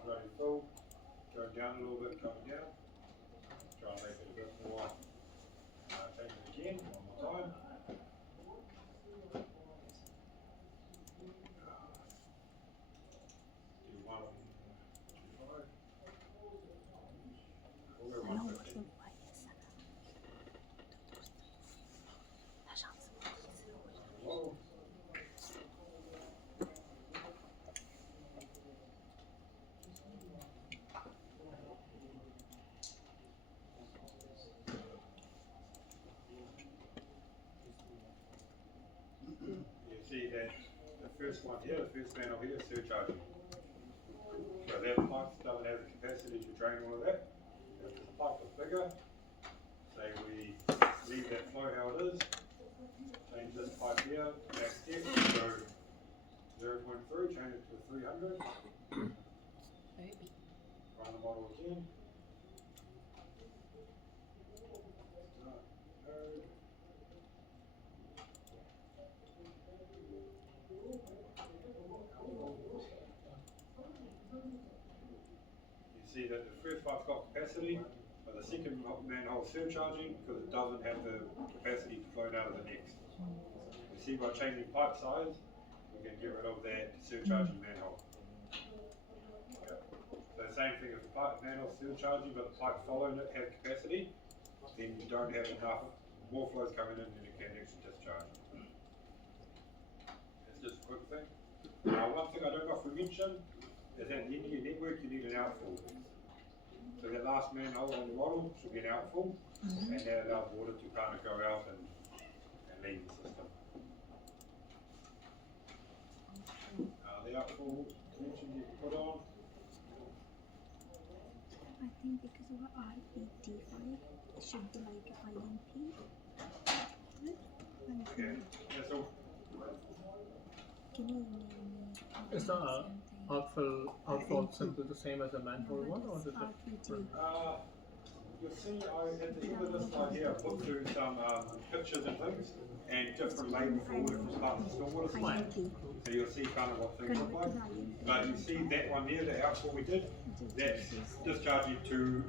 half running full, going down a little bit, coming down. Try and make it a bit more, change it again, one more time. Do 125. We'll go 150. Whoa. You see that the first one here, the first panel here is surcharging. So that pipe doesn't have the capacity to drain all of that. If the pipe was bigger, say we leave that flow how it is, change this pipe here, back step, go 0.3, change it to 300, run the model again. You see that the first pipe's got capacity, but the second manhole is surcharging because it doesn't have the capacity to flow down to the next. You see by changing pipe size, we can get rid of that surcharging manhole. Okay. So same thing, if the pipe manhole is surcharging but the pipe following it has capacity, then you don't have enough, more flows coming in than you can actually discharge. It's just a quick thing. One thing I don't know if we mentioned is at the end of your network you need an outfall. So that last manhole on the model should be an outfall, and that allows water to kind of go out and leave the system. The outfall connection you can put on. I think because of RET5, it should be like IMP. Okay, that's all. Can you email me? Is the outfall simply the same as a manhole one, or is it different? You'll see at the end of this slide here, I put through some pictures and things, and different labels for all different parts of the stormwater system. So you'll see kind of what things look like. But you see that one there, the outfall we did, that's discharging to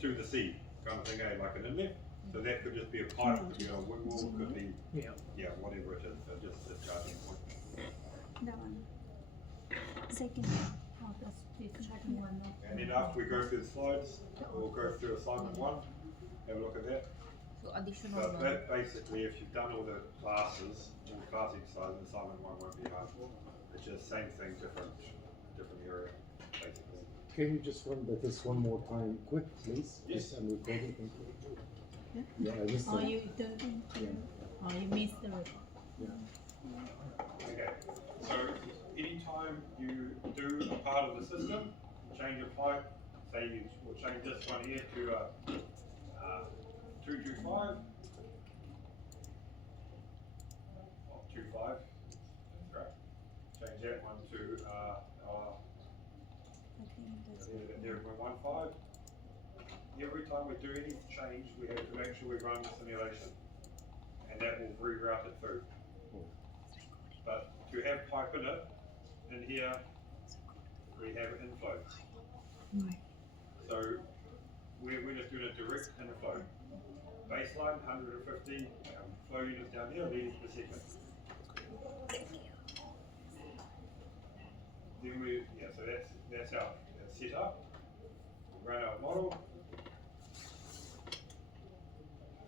the sea, kind of thing, like an inlet. So that could just be a pipe, could be a wind wall, could be, whatever it is, so just discharging point. That one. Second. And then after we go through the slides, we'll go through assignment 1, have a look at that. So additional So that basically, if you've done all the classes, all the class exercises, assignment 1 won't be hard. It's just same thing, different area, basically. Can you just run this one more time, quick, please? Yes. I'm recording. Thank you. Yeah. Yeah, I missed Oh, it. you don't. Oh, you missed the record. Okay, so anytime you do a part of the system, change a pipe, say you will change this one here to 225. 25, that's right. Change that one to 0.15. Every time we do any change, we have to make sure we run the simulation, and that will reroute it through. But to have pipe in it, in here, we have inflow. So we're just doing a direct inflow. Baseline 150 flow units down here, liters per second. Then so that's our set up. We run our model.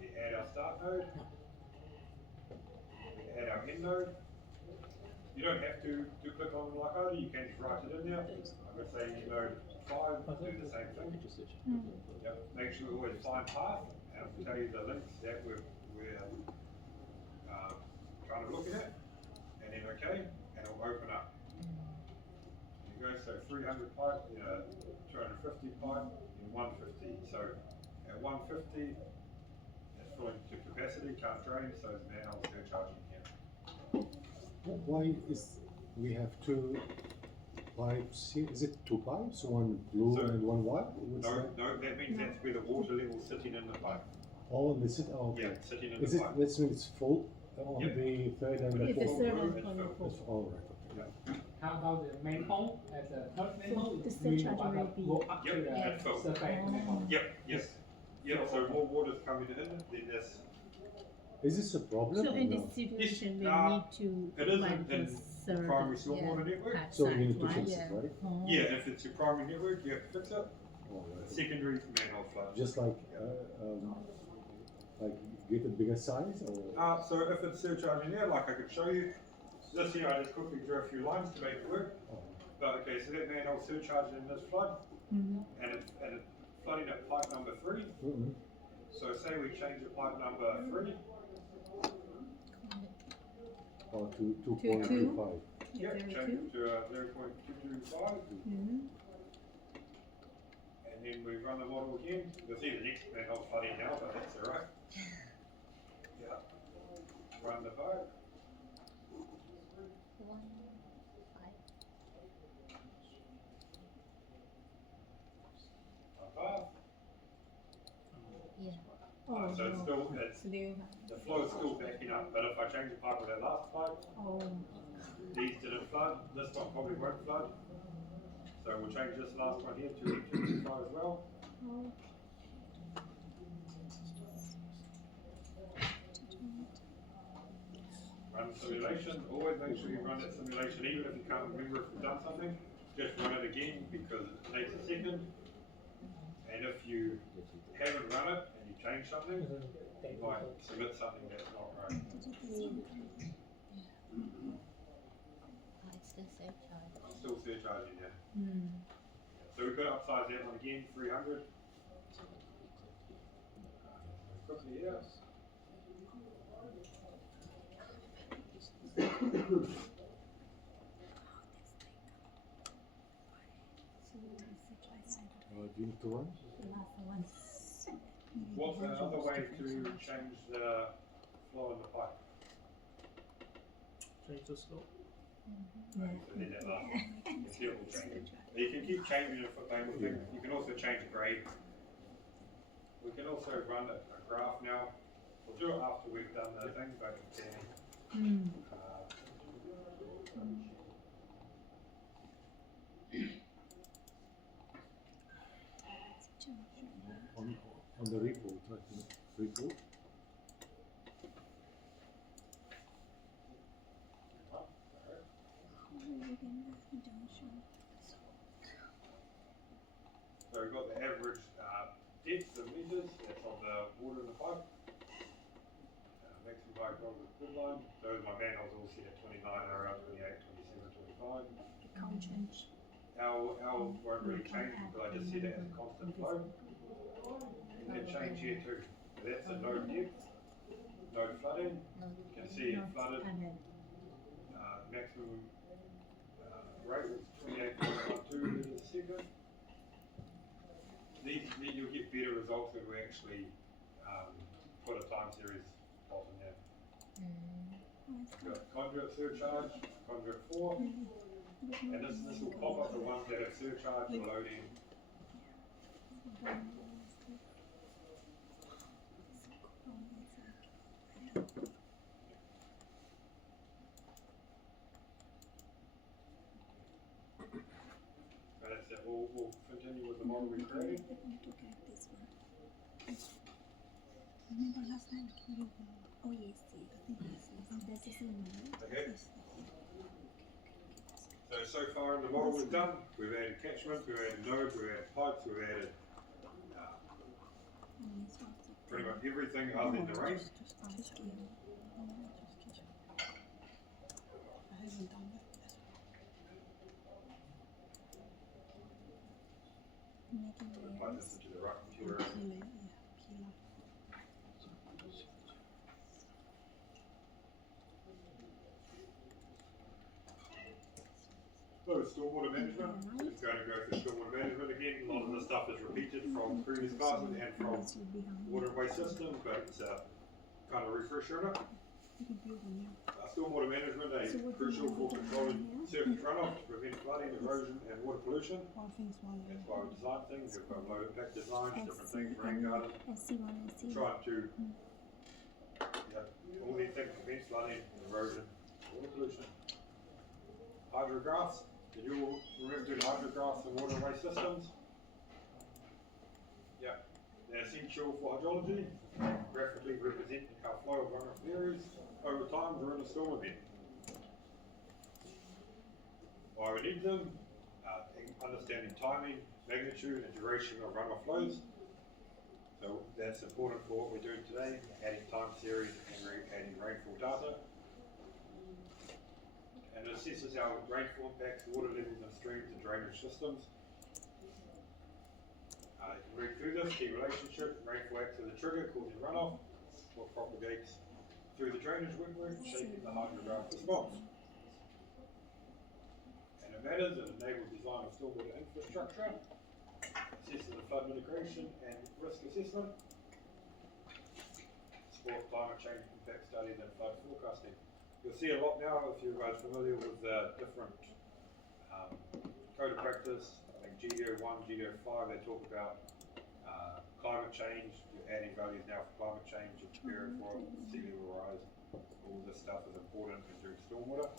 We add our start node. We add our end node. You don't have to click on like other, you can just write it in there. I'm going to say node 5, do the same thing. Yep. Make sure we always find path, and I'll tell you the links that we're kind of looking at, and then okay, and it'll open up. You go, so 300 pipe, 250 pipe, and 150. So at 150, it's filling to capacity, can't drain, so the manhole is surcharging here. Why is we have two pipes here? Is it two pipes, one blue and one white? What's No, that? no, that means that's where the water level is sitting in the pipe. Oh, and okay. Yeah, sitting in Is the it, pipe. that means it's full on Yep. the third and the It's the fourth? third and It's fourth. full. It's all right. Okay. Yeah. how about the manhole, at the third manhole, the you mean the surcharge one will that be- go up to Yep, the that's full. surface manhole? Yep, yes. Yep, so more water's coming in, then there's, Is this a problem? So or in no? this situation, we uh, need to it is provide the in third. primary stormwater network. So you need to right? fix Yeah. it, right? Oh. Yeah, if it's your primary network, you have to fix it. Oh, right. Secondary manhole flood. Just like get a bigger size or? So if it's surcharging there, like I could show you, this here I just quickly drew a few lines to make it work. Oh, But okay, so that manhole surcharging in this flood, Mhm. and it's flooding at pipe number 3. mm-mm. So say we change the pipe number 3. Or to 2.25. Yep, change it to 0.225, Mhm. and then we run the model again. You'll see the next manhole's flooding now, but that's alright. Yeah. Run the pipe. 1.5. Path. Yeah. So it's still, the flow is still backing up, but if I change the pipe with that last pipe, Oh. these didn't flood, this one probably won't flood. So we'll change this last one here to 225 as well. Run the simulation, always make sure you run that simulation, even if you can't remember if you've done something, just run it again because it takes a second. And if you haven't run it and you change something, you might submit something that's not right. It's the same charge. Still surcharging, yeah. Mm. So we could upsize that one again, 300. Quickly here. Do you need to run? What's another way to change the flow in the pipe? Change the slope. So then that last one, you see it will change. You can keep changing it for things. You can also change the grade. We can also run a graph now. We'll do it after we've done the thing, but Mm. On the report, I think. Report? so we've got the average depth of meters, that's on the water in the pipe. Maximum pipe over the good line. Those are my manholes all set at 29, around 28, 27, 25. Can't change. Ours won't really change because I just set it as a constant flow. You can change here too. So that's a no depth, no flooding. No. You can see it flooded. Maximum rate was 28.12 liters a second. These you'll get better results when we actually put a time series plot in there. We've got conduit surcharge, conduit 4, and this will pop up the ones that have surcharge for loading. So that's it. We'll continue with the model we created. Remember last time you oh yes, that's the same one. Okay. So far in the model we've done, we've added catchment, we've added nodes, we've added pipes, we've added pretty much everything other than the rain. Plug this into the right computer. So stormwater management, just going to go through stormwater management again. A lot of the stuff is repeated from previous classes and from water and waste systems, but it's kind of a refresher on it. Stormwater management is crucial for controlling surface runoff to prevent flooding, erosion, and water pollution. That's why we design things. We've got low impact designs, different things, rain garden, trying to, all these things prevent flooding, erosion, water pollution. hydrographs, and you'll remember doing hydrographs and waterway systems. Yeah, they're essential for hydrology, graphically representing how flow of runoff varies over time during a storm event. Why we need them, understanding timing, magnitude and duration of runoff flows. So that's important for what we're doing today, adding time series and adding rainfall data. And it assesses how rainfall impacts water levels in streams and drainage systems. You can read through this, key relationship, rainfall acts as a trigger causing runoff, what propagates through the drainage network, shaping the hydrograph response. And it matters, it enables design of stormwater infrastructure, assessing the flood mitigation and risk assessment, support climate change impact studies and flood forecasting. You'll see a lot now if you guys are familiar with different code of practice. I think GDO 1, GDO 5, they talk about climate change. You're adding values now for climate change, you're preparing for it, sea level rise. All this stuff is important in doing stormwater.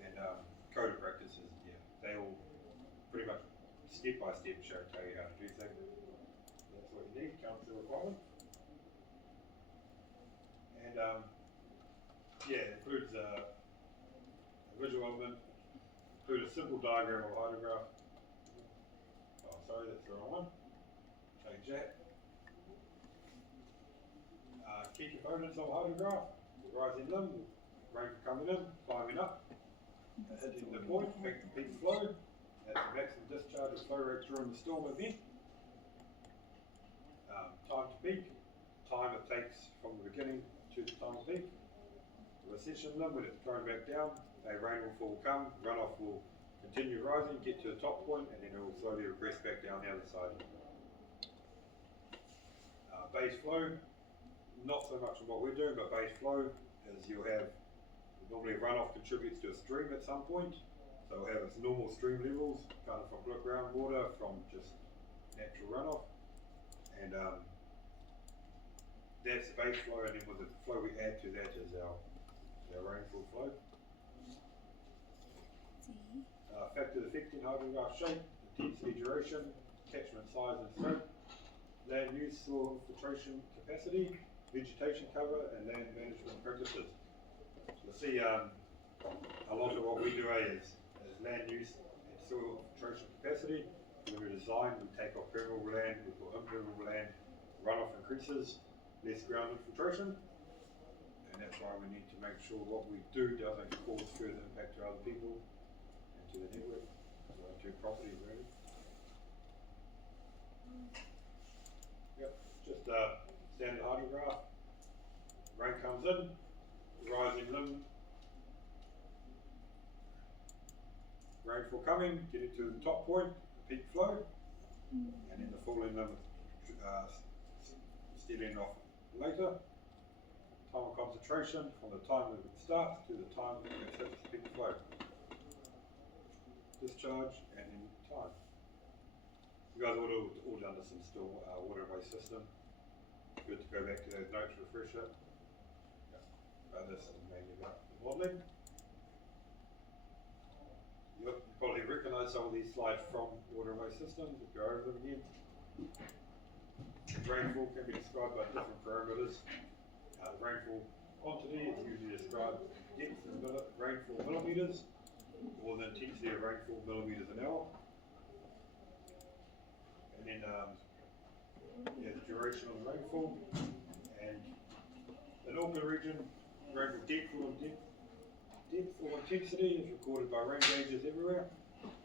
And code of practices, yeah, they all pretty much step by step tell you how to do things. That's what you need, council requirement. And yeah, it includes a visual element, include a simple diagram of hydrograph. Oh, sorry, that's the wrong one. Change that. Key components of a hydrograph: the rising limb, rain coming in, climbing up, hitting the point, making the peak flow. That's the maximum discharge of flow rate during the storm event. Time to peak, time it takes from the beginning to the time of peak. The recession limb, when it's going back down, a rainfall will come, runoff will continue rising, get to the top point, and then it will slowly regress back down the other side. Base flow, not so much of what we're doing, but base flow is you'll have, normally runoff contributes to a stream at some point. So it'll have its normal stream levels, kind of from groundwater, from just natural runoff. And that's the base flow, and then with the flow we add to that is our rainfall flow. Factors affecting hydrograph shape, intensity, duration, catchment size and scope, land use, soil filtration capacity, vegetation cover, and land management practices. You'll see a lot of what we do is land use and soil filtration capacity. When we design, we take off permeable land, we put impermeable land, runoff increases, less ground infiltration, and that's why we need to make sure what we do doesn't cause further impact to other people and to the network, to property really. Yep, just a standard hydrograph. Rain comes in, rising limb, rainfall coming, getting to the top point, peak flow, and then the falling limb stealing off later. Time of concentration from the time that it starts to the time that it hits peak flow. Discharge and then time. You guys would have all done this in still waterway system. Good to go back to those notes, refresh it. This is mainly about the modelling. You probably recognise some of these slides from waterway systems if you go over them again. Rainfall can be described by different parameters. The rainfall quantity is usually described depth in rainfall millimetres, or the intensity of rainfall millimetres an hour. And then the duration of the rainfall. And in Auckland region, rainfall depth or intensity is recorded by rain gauges everywhere,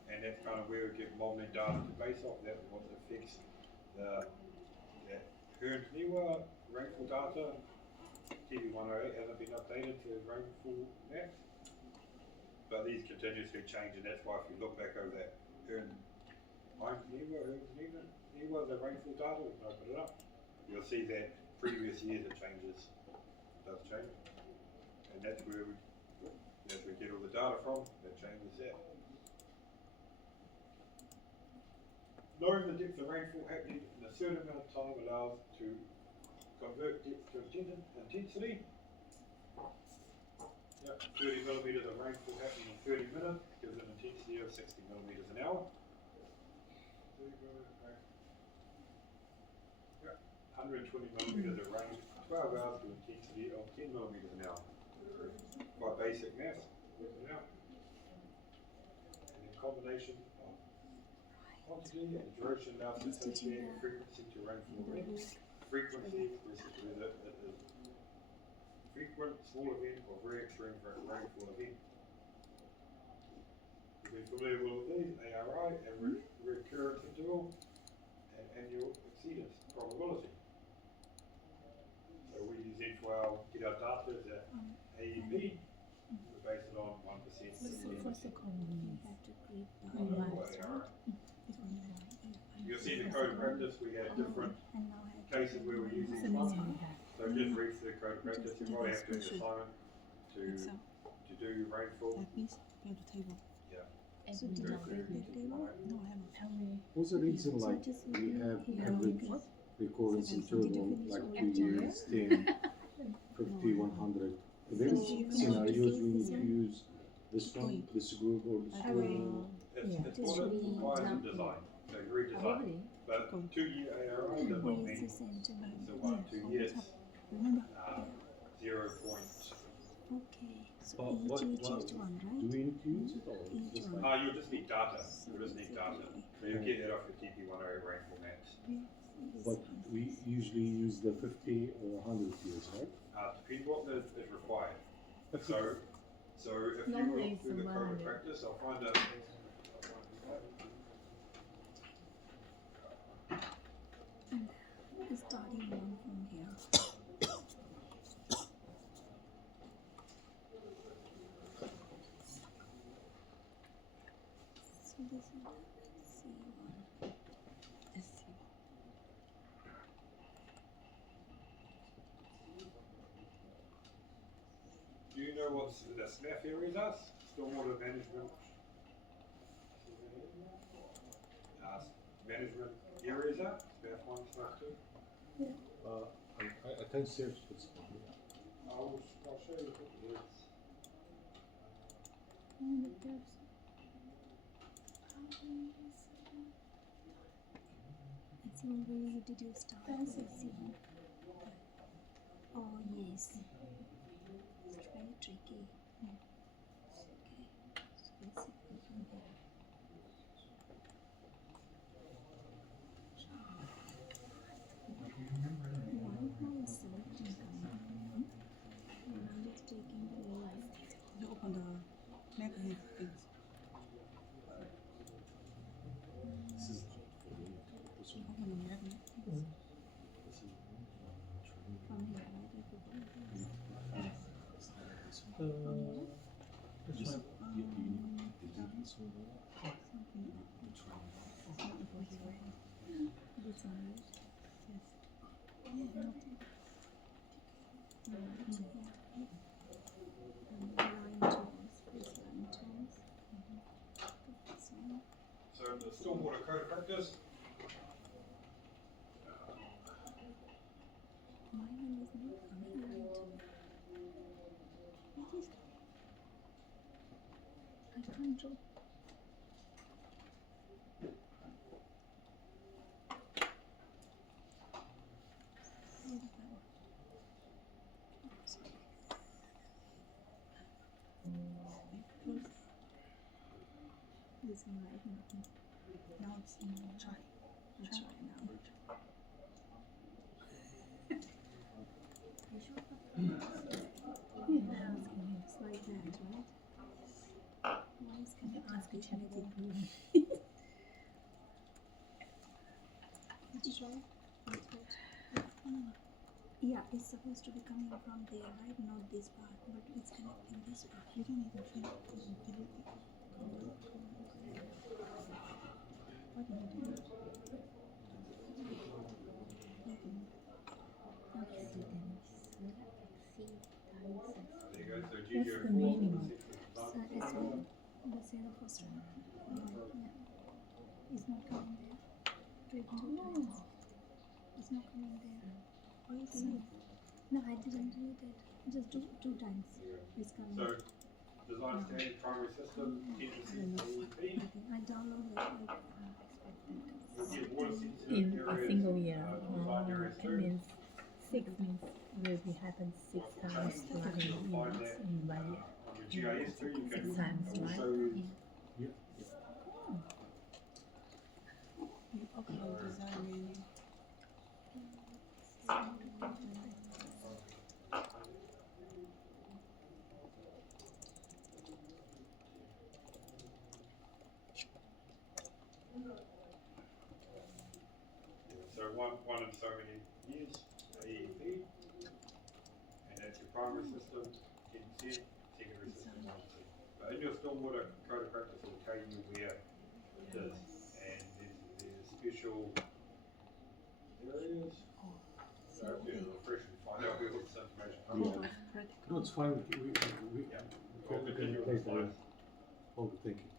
and that's kind of where we get modelling data to base off. That what affects the Hearns-Niwa rainfall data. TV 108 hasn't been updated to rainfall maps, but these continuously change, and that's why if you look back over that Hearns-Niwa, the rainfall data, we can open it up. You'll see that previous years it changes, does change, and that's where we get all the data from. That changes that. Knowing the depth of rainfall happening in a certain amount of time allows to convert depth to intensity. Yep, 30 millimetres of rainfall happening in 30 minutes gives an intensity of 60 millimeters an hour. Yeah, 120 millimeters at range, 12 hours to intensity of 10 millimeters an hour. By basic maths, work it out. And then combination of quantity and duration allows us to associate frequency to rainfall event. Frequency is whether it is frequent, small event, or very extreme rainfall event. You'll be familiar with these, ARI, average recurrence interval, and annual exceedance probability. So we use it for our, get our data as a AEP, we base it on 1%. You have to create the ARI. You'll see in the code of practice, we had different and now I have cases where we're using one. So just read through the code of practice, you probably have to do an assignment to do rainfall. That means you have to table. So did you create the table? No, I haven't. What's the reason like we have average recurrence interval like we use 10, 50, 100? There's scenarios we need to use this one, this group, or this group. It's what it requires in design, so you redesign. But 2-year ARI does not Well, mean, it's the same to me. so 1, 2 years, Remember? 0. Okay, so What- each what- is one, Do right? we need to use it or Each just one. like? You'll just need data, you'll just need data. So you get that off your TP10 rainfall maps. But we usually use the 50 or 100 years, right? Depends what is required. So if you Normally look through it's the code of 100. practice, I'll find out. And starting one from here. So this is C1. Do you know what the SMAF areas are? Stormwater management. Management areas are? SMAF 1, SMAF 2? I can search this. I'll show you what it is. It's where did you start with C1? Oh yes. It's very tricky. Okay. So basically from here. Why is selecting coming from? And it's taking the light. You open the map and things. This is Open the map. From here, right? If you go This one. this one, right? Yes. Not line tools, this line tools. This one. So the stormwater code of practice, My one is not coming right. What is I can't draw. Where is that one? Oh, sorry. This one right now. Now it's try. Try now. It's like that, right? Why is can you ask each other? Did you try? Yeah, it's supposed to be coming from there, right? Not this part, but it's connecting this part. You don't even feel it because you feel it. What did you do? there you go, so What's GGO4. the meaning? So it's one. Let's say the first one. Yeah. It's not coming there. Do it 2 times. It's not coming there. Why is So, it? no, I didn't do that. Just do 2 times. It's coming. So design standard primary system, NCCP. I downloaded like You'll get water sensitive In a areas, single year. design areas It too. means 6 means will be happen 6 times flooding You'll find years that in 1 year. on your GIS too, you can, 6 times, it will right? show you Yeah. Okay, design manual. so one in so many years, AEP, and that's your primary system, 10%, secondary system, 1%. But in your stormwater code of practice, it'll tell you where it is, and there's special areas. So if you're refreshing, find out where all this information comes from. Yeah. No, it's fine. We Yeah. can Continue play with the the slides. whole thinking.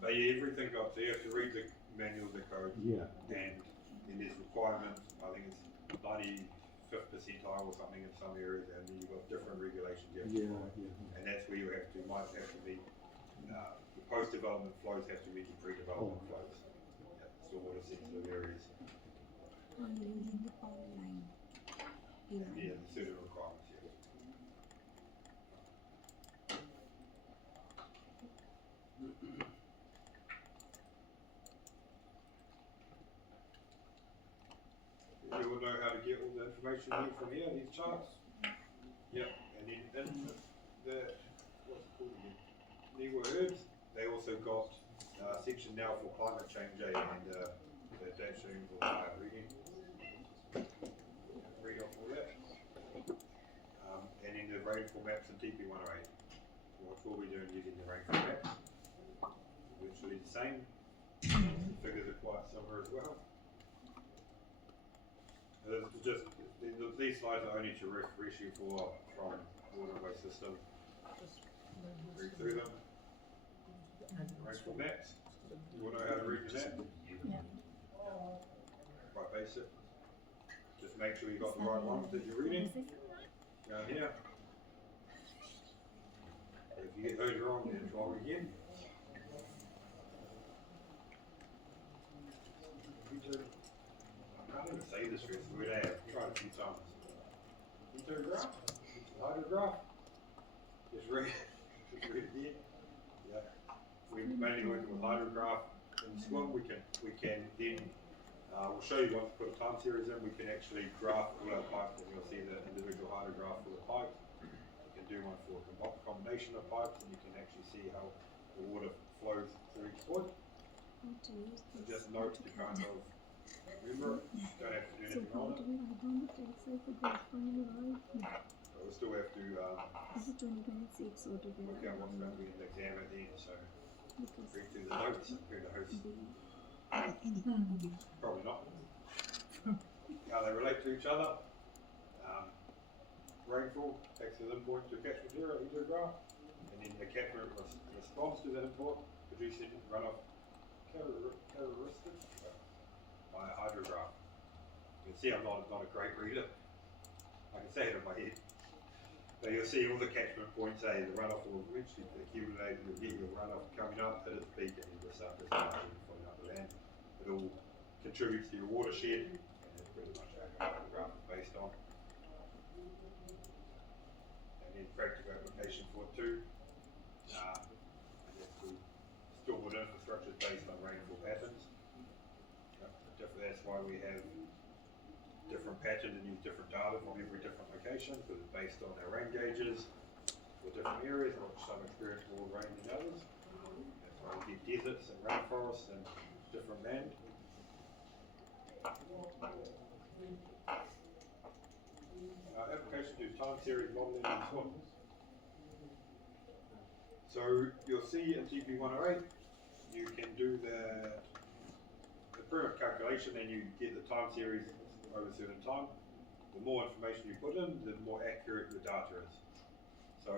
But yeah, everything got, so you have to read the manual, the code, Yeah. and then there's requirements, I think it's 95th percentile or something in some areas, and then you've got different regulations you have to Yeah. follow. Yeah. And that's where you might have to meet, the post-development flows have to meet the pre-development flows. Yeah, stormwater sensitive areas, I'm using the power line. yeah, the certain requirements, yeah. You will know how to get all the information here from here, these charts. Yep, and then in the, what's it called again? Niwa Herbs, they also got a section now for climate change, and that's showing for reading. Read off all that. And then the rainfall maps in TP 108. What we'll be doing using the rainfall maps. Virtually the same. The figures are quite similar as well. These slides are only to refresh you from waterway system. Read through them. Rainfall maps. You all know how to read the map? Yeah. Quite basic. Just make sure you got the right ones that you're reading. Down here. If you get those wrong, then it's wrong again. I can't even say this for the word I have tried a few times. Hydrograph? Hydrograph? Just read it again. Yeah. We mainly work with hydrograph in SWIM. We can then, we'll show you once we put a time series in, we can actually graph all our pipes, and you'll see the individual hydrograph for the pipes. You can do one for a combination of pipes, and you can actually see how the water flows through each point. How to use So this. just note to kind of remember it, don't have to do So anything how on do it, we add on the text like a graph file, right? but we still have to Is it 2026 or do we work out what's going to be in the exam at the end, so because read through the notes and who the host, the probably not. How they relate to each other, rainfall, takes as input to catchment area, hydrograph, and then the catchment response to that input, producing runoff characteristics by a hydrograph. You can see I'm not a great reader. I can say it in my head. But you'll see all the catchment points, the runoff will eventually accumulate, you'll get your runoff coming up at its peak, and then the surface falling up the land. It all contributes to your watershed, and that's pretty much how the graph is based on. And then practical application for it too. Stormwater infrastructure is based on rainfall patterns. That's why we have different patterns and use different data from every different location, because it's based on our rain gauges for different areas, which some experience more rain than others. That's why we get deserts and rainforests and different land. Application to time series modeling and SWIM. So you'll see in TP 108, you can do the pretty much calculation, and you get the time series over a certain time. The more information you put in, the more accurate your data is. So,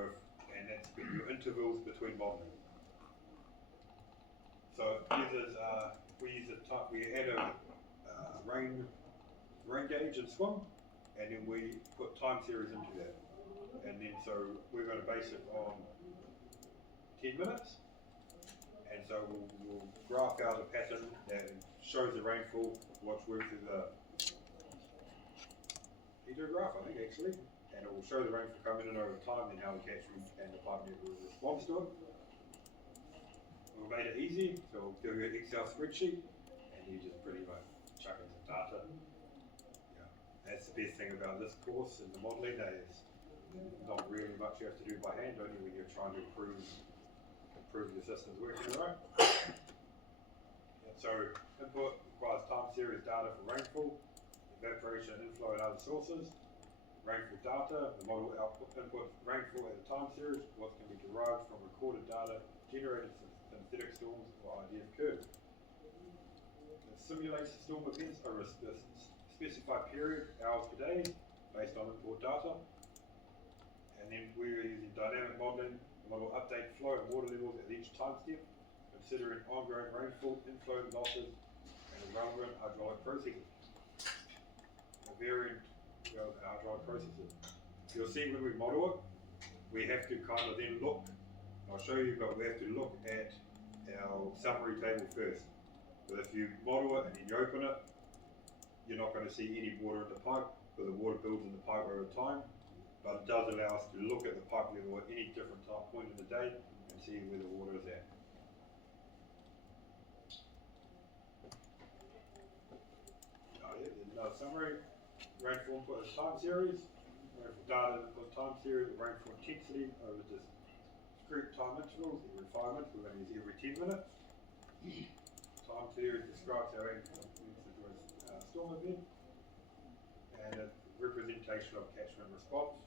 and that's your intervals between modeling. So we had a rain gauge in SWIM, and then we put time series into that. And then so we're going to base it on 10 minutes. And so we'll graph out a pattern that shows the rainfall, what's worked through the hydrograph, I think actually, and it will show the rainfall coming in over time and how the catchment and the pipe network responds to it. We made it easy, so we'll do an Excel spreadsheet and you just pretty much chuck in some data. Yeah, that's the best thing about this course and the modelling. There's not really much you have to do by hand, only when you're trying to improve your system's working right. So input requires time series data for rainfall, evaporation, inflow, and other sources. Rainfall data, the model output input rainfall at a time series, what can be derived from recorded data generated from synthetic storms or IDF curves. It simulates storm events over a specified period, hours per day, based on import data. And then we're using dynamic modeling, model update flow and water levels at each time step, considering ongoing rainfall, inflow, losses, and the relevant hydraulic processes. A variant hydraulic processes. You'll see when we model it, we have to kind of then look, I'll show you, but we have to look at our summary table first. But if you model it and then you open it, you're not going to see any water in the pipe, because the water builds in the pipe over time. But it does allow us to look at the pipe level at any different point in the day and see where the water is at. There's another summary. Rainfall input is time series. Rainfall data input time series. Rainfall intensity over discrete time intervals every 5 minutes. We're going to use every 10 minutes. Time series describes how rainfall influences a storm event, and a representation of catchment response.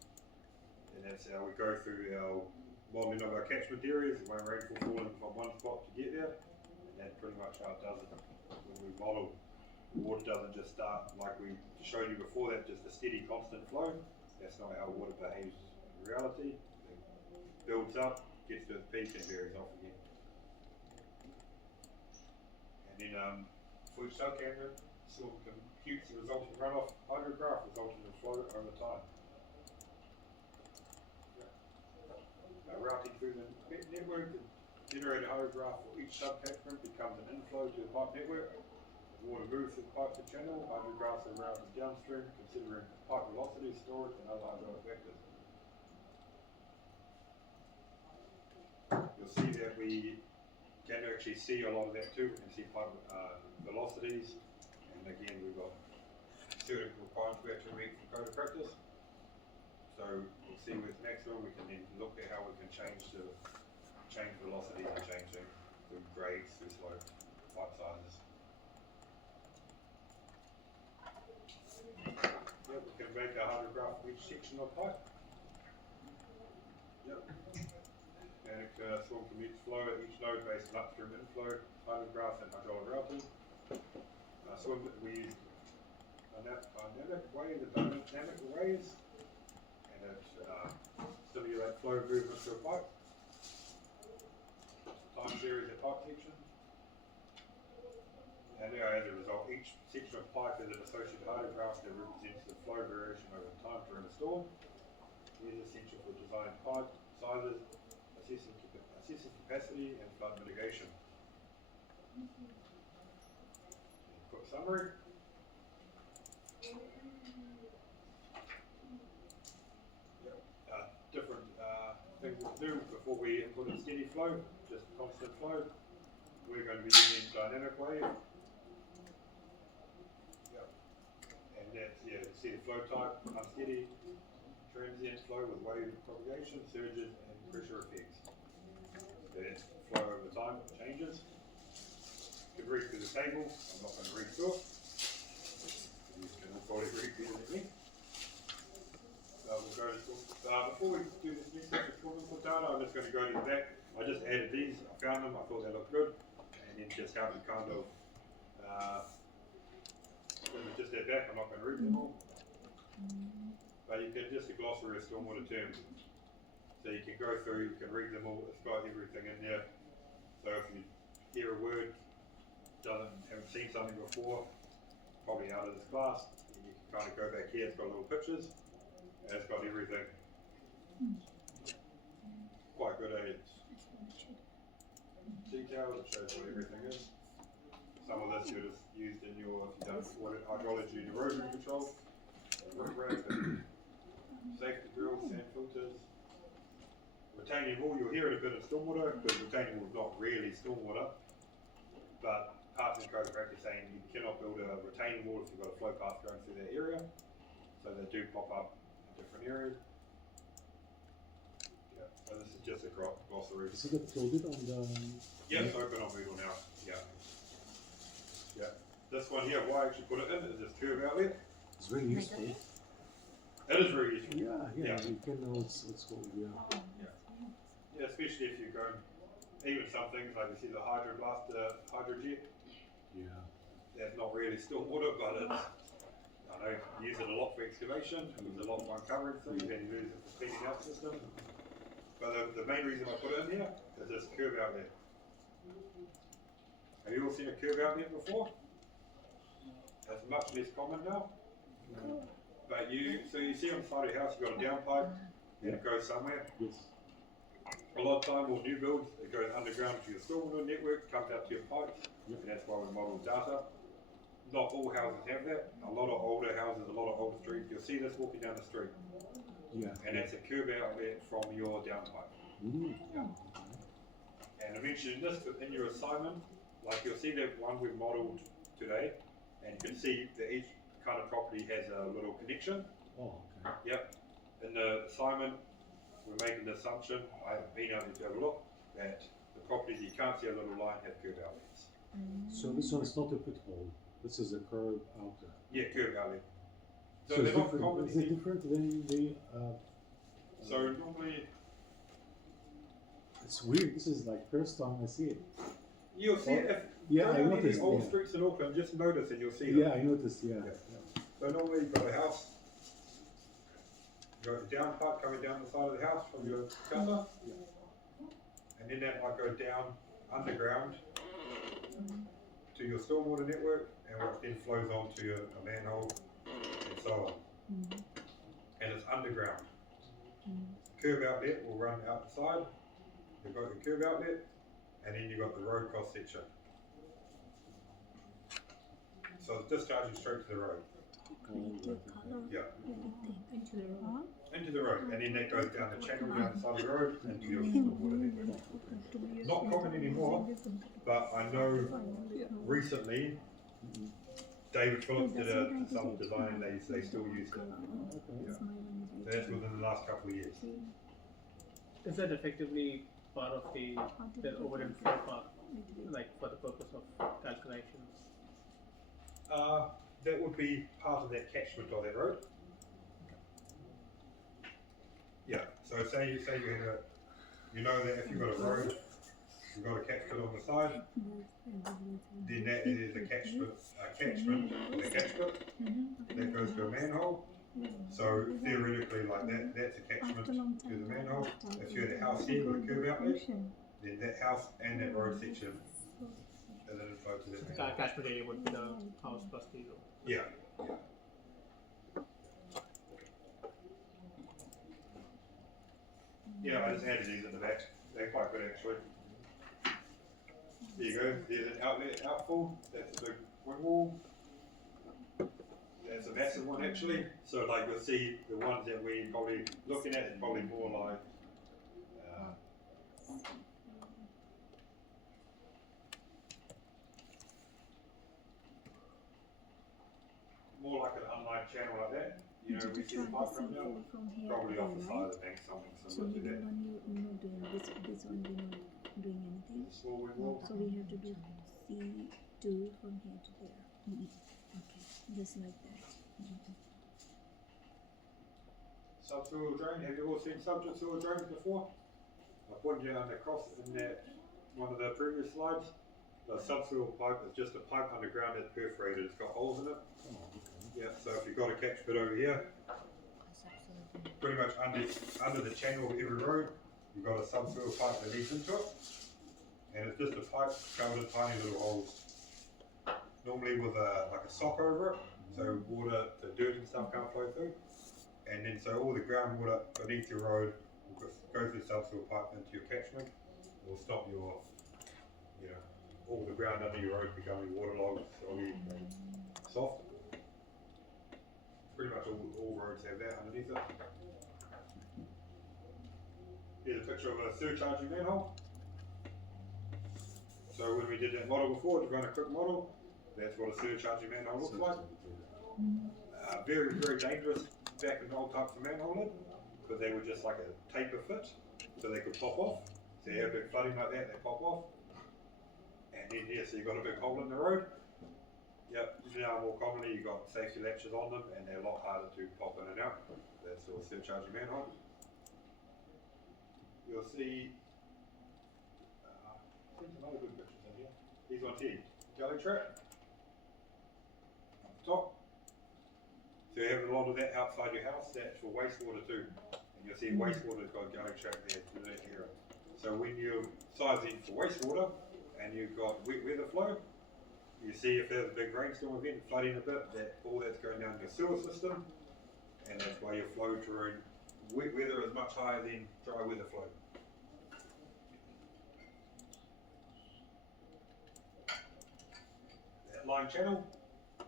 And that's how we go through our modelling of our catchment areas, when rainfall falling from one spot to get there, and that's pretty much how it does it. When we model, the water doesn't just start like we showed you before, that just a steady constant flow. That's not how water behaves in reality. It builds up, gets to its peak and varies off again. And then for each sub-camera, sort of computes the resulting runoff hydrograph resulting in flow over time. Routing through the network, the generated hydrograph for each subcatchment becomes an inflow to the pipe network. The water moves through the pipe to channel, hydrographs are routed downstream, considering pipe velocity, storage, and other hydraulic factors. You'll see that we can actually see a lot of that too. We can see pipe velocities, and again, we've got certain requirements we have to meet for code of practice. So we'll see with maximum, we can then look at how we can change velocities and change the grades through slope, pipe sizes. Yep, we can make a hydrograph for each section of pipe. Yep. And storm commutes flow at each node based on upstream inflow, hydrograph and hydraulic routing. So we use dynamic ways, and it stimulates flow movement through a pipe. Time series of pipe section. And as a result, each section of pipe has an associated hydrograph that represents the flow variation over time during a storm. It is essential for designing pipe sizes, assessing capacity, and flood mitigation. Quick summary. Different things to do before we input a steady flow, just constant flow. We're going to be using dynamic wave. Yep. And that's, you see the flow type, unsteady, transient flow with wave propagation, surges, and pressure effects. That's flow over time, changes. You can read through the table, I'm not going to read through it. You can all probably read better than me. We'll go to, before we do this next set of input data, I'm just going to go to the back. I just added these, I found them, I thought they looked good, and then just have them kind of, just at back, I'm not going to read them all. But you can just a glossary of stormwater terms. So you can go through, you can read them all, it's got everything in there. So if you hear a word, haven't seen something before, probably out of this class, you can kind of go back here, it's got little pictures. And it's got everything. Quite good at it. detail, it shows what everything is. Some of this you're just used in your, if you've done water hydrology and erosion control, riprap, safety drills, sand filters. Retaining wall, you'll hear it a bit in stormwater, because retaining wall is not really stormwater. But parts and code practice saying you cannot build a retaining wall if you've got a flow path going through that area. So they do pop up in different areas. Yeah, so this is just a glossary. Is it uploaded on the? Yeah, it's open on Moodle now. Yeah. Yeah. This one here, why I actually put it in is this curve outlet. It's very useful. It is very useful. Yeah, Yeah. you can know it's called, yeah. Yeah, especially if you're going, even some things like you see the hydroblast, hydrojet. Yeah. That's not really stormwater, but it's, I know, you use it a lot for excavation, and there's a lot for uncovering things, and you use it for cleaning out system. But the main reason I put it in here is this curve outlet. Have you all seen a curve outlet before? It's much less common now. But so you see on the side of your house, you've got a downpipe, and it goes somewhere. Yes. A lot of time with new builds, it goes underground to your stormwater network, comes out to your pipes, and that's why we model data. Not all houses have that. A lot of older houses, a lot of older streets, you'll see this walking down the street. Yeah. And it's a curb outlet from your downpipe. Mm. Yeah. And I mentioned this in your assignment, like you'll see that one we've modeled today, and you can see that each kind of property has a little connection. Oh, okay. Yep. In the assignment, we're making the assumption, I haven't been able to have a look, that the properties you can't see a little line have curb outlets. So this one is not a pit hole. This is a curve outlet. Yeah, curb outlet. So So they're it's not different. common. Is it different than the? So normally, It's weird. This is like first time I see it. you'll see it if Yeah, go I down any noticed. old Yeah. streets in Auckland, just notice and you'll see Yeah, them. I noticed. Yeah. Yeah. So normally you've got a house, you've got a downpipe coming down the side of the house from your gutter, and then that might go down underground to your stormwater network, and what then flows onto a manhole and so on. And it's underground. Curve outlet will run out the side. You've got the curve outlet, and then you've got the road cross section. So it's discharging straight to the road. Creative color. Yeah. Everything. Into the road. Into the road, and then that goes down the channel down the side of the road into your stormwater network. Not common anymore, but I know recently David Phillips did some design and they still used it. Okay. So that's within the last couple of years. Is that effectively part of the overhead flow path, like for the purpose of calculations? That would be part of that catchment of that road. Yeah, so say you had you know that if you've got a road, you've got a catchment on the side, then that is a catchment that goes to a manhole. So theoretically, like that's a catchment to the manhole. If you had a house here with a curb outlet, then that house and that road section, and then it flows to that manhole. Catchment area would be the house plus the road. Yeah. Yeah, I just added these in the back. They're quite good actually. There you go. There's an outlet outfall. That's a big wing wall. That's a massive one actually. So like you'll see the ones that we're probably looking at is probably more like more like an unlined channel like that. You know, we see the pipe from now. Probably off the side of the bank, something So similar to middle that. one you're not doing this one we're not doing anything. Small wing wall. So we have to do C2 from here to there. Okay, just like that. Subsoil drain, have you all seen subsoil drains before? I pointed out across in that one of the previous slides. The subsoil pipe is just a pipe underground that's perforated, it's got holes in it. Oh, okay. Yeah, so if you've got a catch bit over here, pretty much under the channel of every road, you've got a subsoil pipe that leads into it. And it's just a pipe covered in tiny little holes. Normally with like a sock over it, so water, the dirt and stuff can't flow through. And then so all the groundwater beneath your road will go through the subsoil pipe into your catchment. It will stop your you know, all the ground under your road becoming waterlogged, soggy, soft. Pretty much all roads have that underneath it. Here's a picture of a surcharging manhole. So when we did that model before, to run a quick model, that's what a surcharging manhole looks like. Very, very dangerous back in old types of manhole lid, because they were just like a taper fit, so they could pop off. So you have big flooding like that, they pop off. And then here, so you've got a big hole in the road. Yep, now more commonly you've got safety latches on them, and they're a lot harder to pop in and out. That's all surcharging manhole. You'll see some other good pictures in here. These ones here, jelly trap. On the top. So you have a lot of that outside your house, that's for wastewater too. And you'll see wastewater's got a jelly trap there through that area. So when you're sizing for wastewater and you've got wet weather flow, you see if there's a big rainstorm event flooding a bit, that all that's going down your sewer system, and that's why your flow during wet weather is much higher than dry weather flow. That line channel,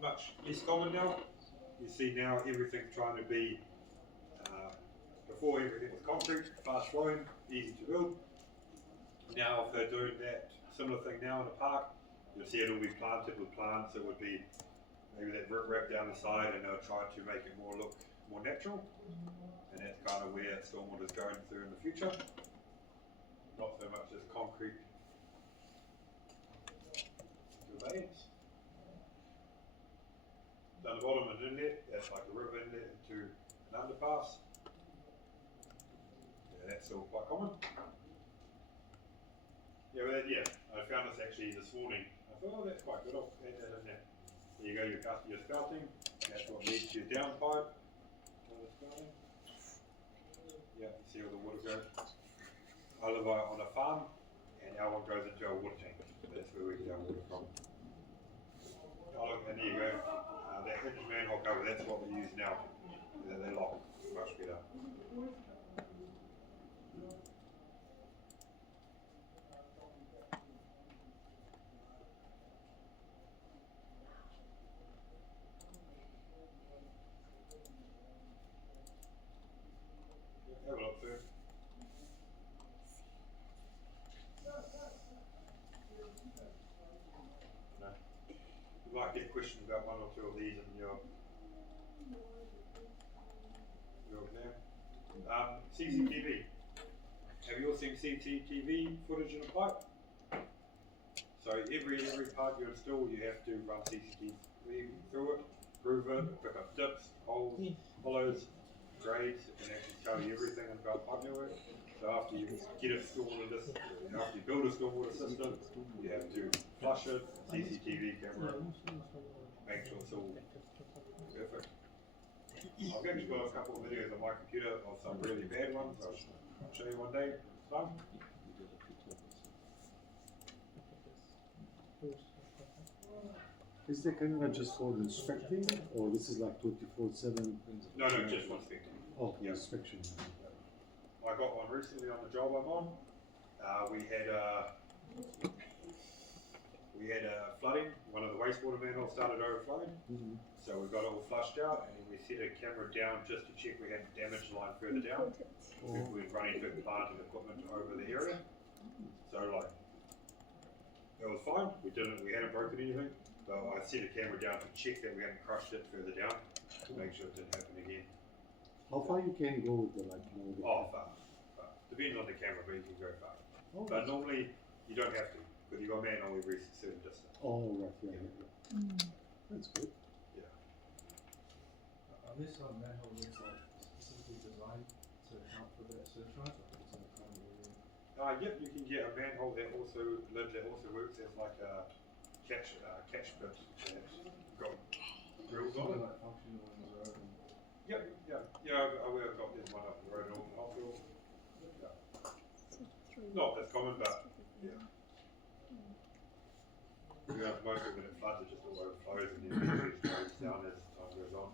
much less common now. You see now everything's trying to be, before everything was concrete, fast flowing, easy to build. Now if they're doing that similar thing now in a park, you'll see it'll be planted with plants. It would be maybe that wrap down the side, and they'll try to make it look more natural. And that's kind of where stormwater's going through in the future. Not so much as concrete conveyance. Down the bottom an inlet, that's like a river inlet into an underpass. Yeah, that's all quite common. Yeah, I found this actually this morning. I thought, oh, that's quite good. I'll add that in there. There you go, your spouting. That's what leads to your downpipe. Yeah, see where the water goes. I live on a farm, and our one goes into our water tank. That's where we get our water from. Oh, look, and there you go. That hinge manhole cover, that's what we use now. They lock much better. Have a look through. No. You might get questions about one or two of these in your exam. CCTV. Have you all seen CCTV footage in a pipe? So every part you install, you have to run CCTV through it, prove it, pick up dips, holes, hollows, grades, and actually tell you everything about pipe network. So after you get it stormwater, after you build a stormwater system, you have to flush it, CCTV camera, make sure it's all perfect. I've actually got a couple of videos on my computer of some really bad ones. I'll show you one day. It's fun. Is the camera just for inspecting, or this is like 24/7? No, just one thing. Oh, Yeah. inspection. I got one recently on the job I'm on. We had flooding. One of the wastewater manholes started overflowing. So we got it all flushed out, and then we set a camera down just to check we hadn't damaged the line further down. We were running big plant and equipment over the area. So like, it was fine. We hadn't broken anything. But I set a camera down to check that we hadn't crushed it further down to make sure it didn't happen again. How far you can go with the Oh, far. Depends on the camera, but you can go far. But normally you don't have to, because you got a manhole every certain distance. Oh, right, yeah. That's good. Are there some manhole lids like specifically designed to account for that surcharge, or is it kind of Yep, you can get a manhole that also works as like a catch pit that's got grills on it. like functional on the road? And Yep, yeah. I've got this one up the road in Auckland Hospital. Yeah. Not as common, but yeah. Most of it when it floods, it just all overflows and then it goes down as time goes on.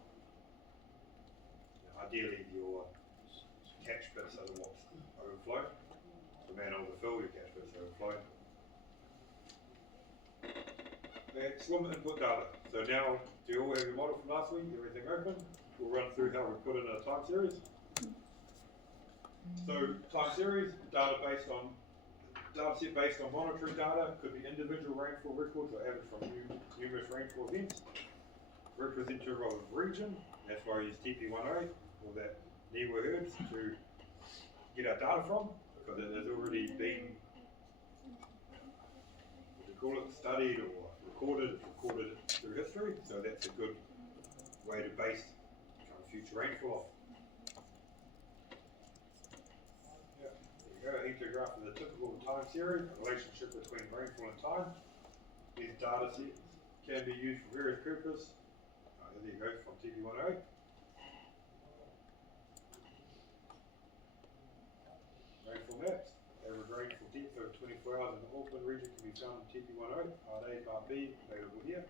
Ideally, your catch pits are the ones overflow. The manhole to fill, your catch pits overflow. swim input data. So now, do you all have your model from last week? Everything open? We'll run through how we put in a time series. So time series, data set based on monitoring data, could be individual rainfall records or average from numerous rainfall events. Representative of region, that's why I use TP108 or that NIWA herbs to get our data from, because it has already been, what do you call it, studied or recorded through history, so that's a good way to base kind of future rainfall off. There you go, graph of the typical time series, a relationship between rainfall and time. These data sets can be used for various purposes. There you go, from TP108. Rainfall maps, average rainfall depth over 24 hours in the Auckland region can be found in TP108, Part A, Part B, available here.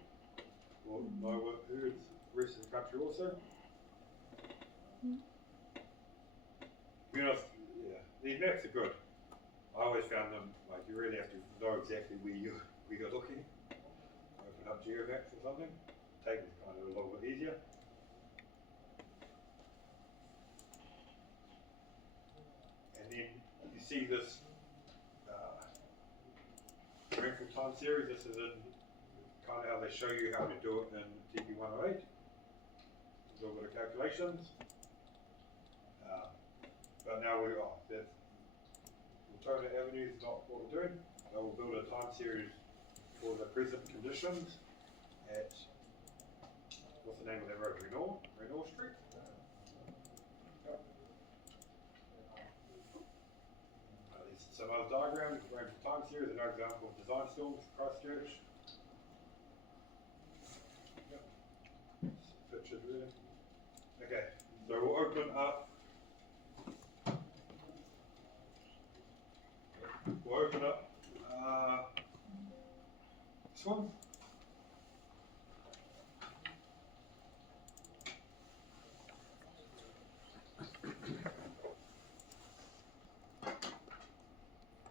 Or NIWA herbs, the rest of the country also. To be honest, yeah, these maps are good. I always found them, like, you really have to know exactly where you're looking. Open up GeoMaps or something. Take it kind of a little bit easier. And then you see this rainfall time series. This is in kind of how they show you how to do it in TP108. A little bit of calculations. But now that's alternate avenues is not what we're doing. I will build a time series for the present conditions at, what's the name of that road? Renoir Street? Yep. There's some other diagrams, rainfall time series, another example of design storms, Christchurch. Yep. Pictures really. Okay, so we'll open up. This one.